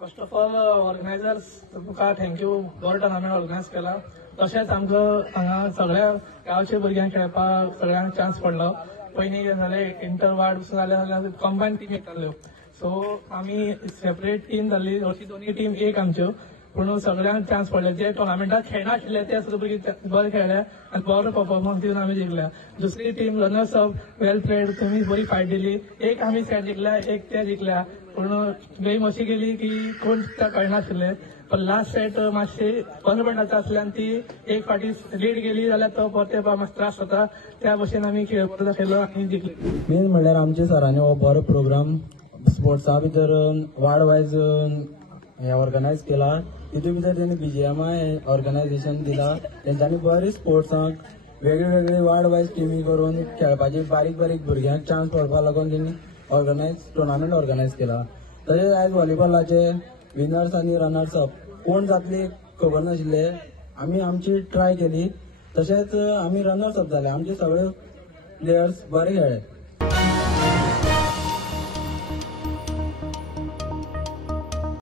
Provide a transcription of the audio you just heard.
First of all organisers तुमका thank you. बरो tournament organise केला. तशेंच आमकां हांगा सगळ्या गांवच्या भुरग्यांक खेळपाक सगळ्यांक चान्स पडलो. पयलीं कितें जालें इंटर वार्ड जाल्यार कंबायन टीम येताल्यो. सो आमी सेपरेट टीम जाल्ली. अशी दोन्ही टीम एक आमच्यो. पूण सगळ्यांक चान्स पडले. जे टुर्नामेंटाक खेळनाशिल्ले ते सुद्दां भुरगीं बरे खेळले आनी बरो परफॉर्मन्स दिवन आमी जिखल्या. दुसरी टीम रनर्स अप वेल प्लेड. तुमी बरी फायट दिली. एक आमी सेट जिखल्या एक ते जिखल्या. पूण गेम अशी गेली की कोण कळनाशिल्ले. पण लास्ट सेट मातशी 15 मिनटांचो आसल्यान ती एक फावटी लीड गेली जाल्यार तो परते मातसो त्रास जाता. त्या भशेन आमी खेळ बरो खेळलो आनी जिखले. मेन म्हणल्यार आमच्या सरांनी हो बरो प्रोग्राम स्पोर्ट्सा भितर वार्ड वायज ऑर्गनायज केला. तितून भितर त्यांनी BGMI ऑर्गनायझेशन दिला. तेंच्यांनी बरी स्पोर्ट्साक वेगळे वेगळे वार्ड वायज टीमी करून खेळपाची बारीक बारीक भुरग्यांक चान्स पडपा लागून त्यांनी टुर्नामेंट ऑर्गनायज केला. तशेंच आयज व्हॉलीबॉलाचे विनर्स आनी रनर्स अप कोण जातले खबर नाशिल्ले. आमी आमची ट्राय केली. तशेंच आमी रनर्स अप जाले. आमचे सगळे प्लेयर्स बरे खेळ्ळे.